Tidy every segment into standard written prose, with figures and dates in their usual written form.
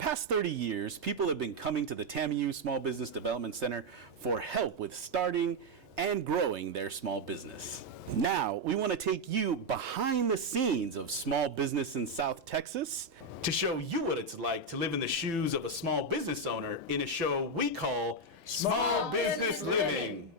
past 30 years, people have been coming to the TAMIU Small Business Development Center for help with starting and growing their small business. Now, we want to take you behind the scenes of small business in South Texas to show you what it's like to live in the shoes of a small business owner in a show we call Small Business Living.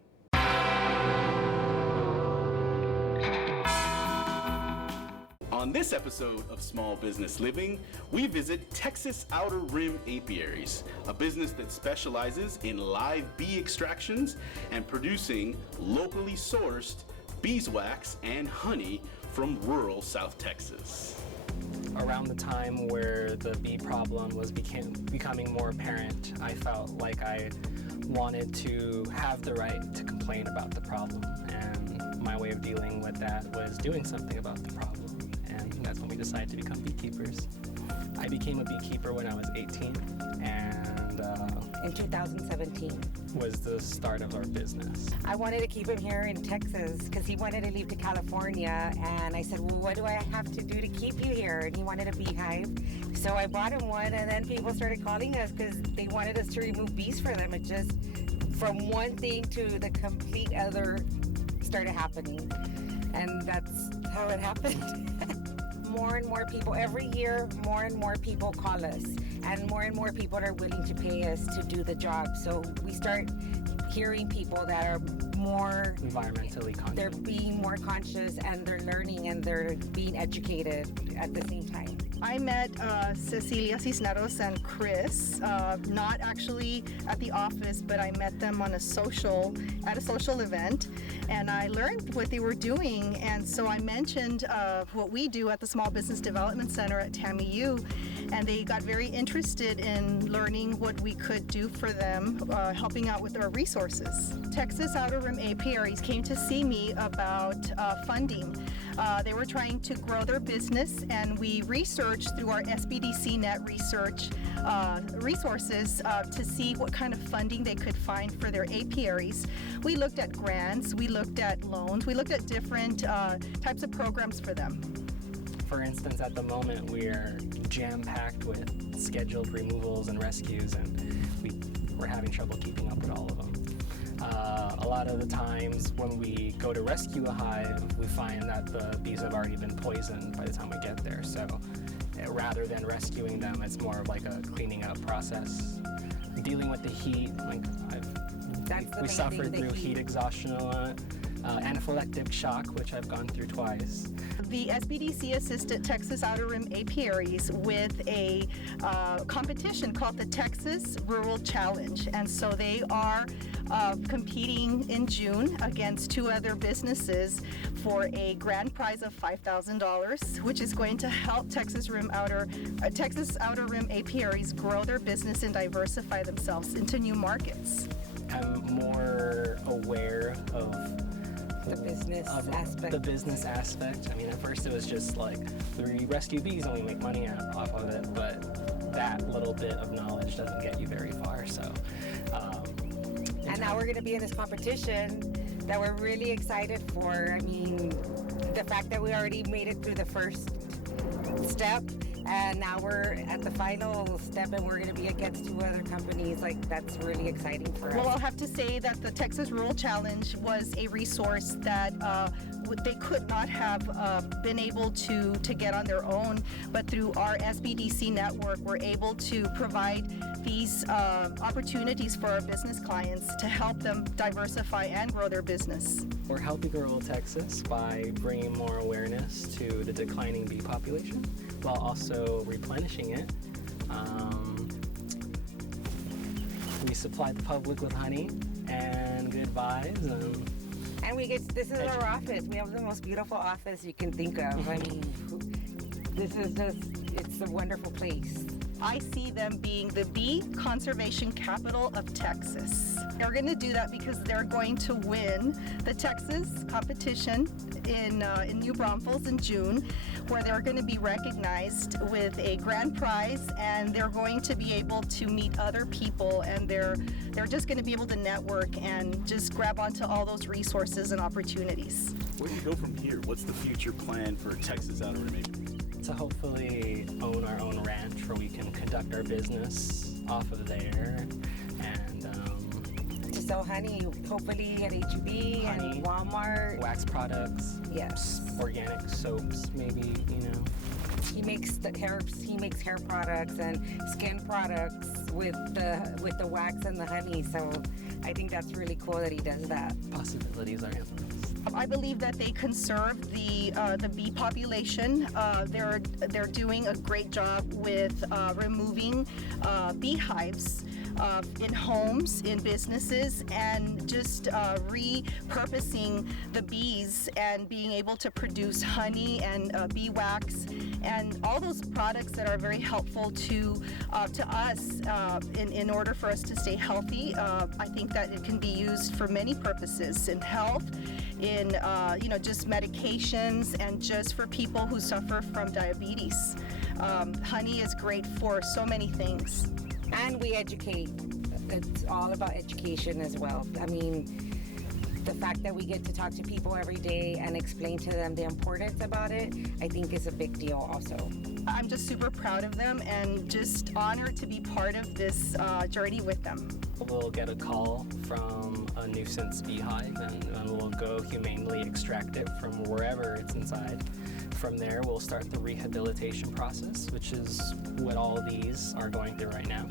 On this episode of Small Business Living, we visit Texas Outer Rim Apiaries, a business that specializes in live bee extractions and producing locally sourced beeswax and honey from rural South Texas. Around the time where the bee problem was becoming more apparent, I felt like I wanted to have the right to complain about the problem, and my way of dealing with that was doing something about the problem. And that's when we decided to become beekeepers. I became a beekeeper when I was 18, and in 2017 was the start of our business. I wanted to keep him here in Texas because he wanted to leave to California, and I said, well, what do I have to do to keep you here? And he wanted a beehive, so I bought him one, and then people started calling us because they wanted us to remove bees for them. It just, from one thing to the complete other, started happening, and that's how it happened. More and more people, every year, more and more people call us, and more people are willing to pay us to do the job. So we start hearing people that are more environmentally conscious. They're being more conscious, and they're learning, and they're being educated at the same time. I met Cecilia Cisneros and Chris, not actually at the office, but I met them on at a social event, and I learned what they were doing. And so I mentioned what we do at the Small Business Development Center at TAMIU, and they got very interested in learning what we could do for them, helping out with our resources. Texas Outer Rim Apiaries came to see me about funding. They were trying to grow their business, and we researched through our SBDC net research resources to see what kind of funding they could find for their apiaries. We looked at grants, we looked at loans, we looked at different types of programs for them. For instance, at the moment, we're jam-packed with scheduled removals and rescues, and we're having trouble keeping up with all of them. A lot of the times when we go to rescue a hive, we find that the bees have already been poisoned by the time we get there. So rather than rescuing them, it's more of like a cleaning up process. Dealing with the heat, like we suffered through heat exhaustion a lot. Anaphylactic shock, which I've gone through twice. The SBDC assisted Texas Outer Rim Apiaries with a competition called the Texas Rural Challenge, and so they are competing in June against two other businesses for a grand prize of $5,000, which is going to help Texas Outer Rim Apiaries grow their business and diversify themselves into new markets. I'm more aware of the business aspect. I mean, at first it was just like, we rescue bees and we make money off of it, but that little bit of knowledge doesn't get you very far. So, and now we're going to be in this competition that we're really excited for. I mean, the fact that we already made it through the first step, and now we're at the final step, and we're going to be against two other companies. Like, that's really exciting for us. Well, I'll have to say that the Texas Rural Challenge was a resource that they could not have been able to get on their own, but through our SBDC network, we're able to provide these opportunities for our business clients to help them diversify and grow their business. We're helping rural Texas by bringing more awareness to the declining bee population, while also replenishing it. We supply the public with honey and good vibes. And this is our office. We have the most beautiful office you can think of. I mean, it's a wonderful place. I see them being the bee conservation capital of Texas. They're going to do that because they're going to win the Texas competition in New Braunfels in June, where they're going to be recognized with a grand prize, and they're going to be able to meet other people, and they're just going to be able to network and just grab onto all those resources and opportunities. Where do you go from here? What's the future plan for Texas Outer Rim Apiaries? To hopefully own our own ranch where we can conduct our business off of there, and To sell honey, hopefully at HEB Honey. and Walmart. wax products, Yes. organic soaps, maybe, you know. He makes hair products and skin products with the wax and the honey. So I think that's really cool that he does that. Possibilities are endless. I believe that they conserve the bee population. They're doing a great job with removing beehives in homes, in businesses, and just repurposing the bees and being able to produce honey and bee wax and all those products that are very helpful to us in order for us to stay healthy. I think that it can be used for many purposes in health, in just medications, and just for people who suffer from diabetes. Honey is great for so many things. And we educate. It's all about education as well. I mean, the fact that we get to talk to people every day and explain to them the importance about it, I think is a big deal also. I'm just super proud of them and just honored to be part of this journey with them. We'll get a call from a nuisance beehive, and we'll go humanely extract it from wherever it's inside. From there, we'll start the rehabilitation process, which is what all of these are going through right now.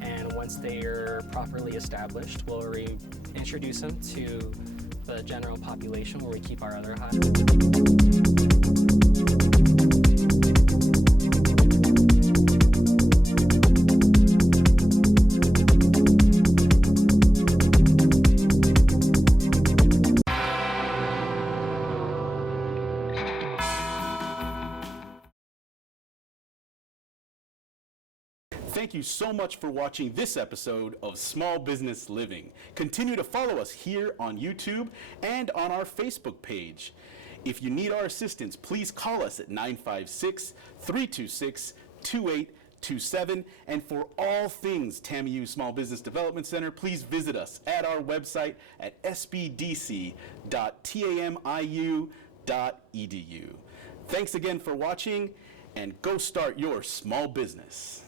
And once they are properly established, we'll reintroduce them to the general population where we keep our other hives. Thank you so much for watching this episode of Small Business Living. Continue to follow us here on YouTube and on our Facebook page. If you need our assistance, please call us at 956-326-2827. And for all things TAMIU Small Business Development Center, please visit us at our website at sbdc.tamiu.edu. Thanks again for watching, and go start your small business.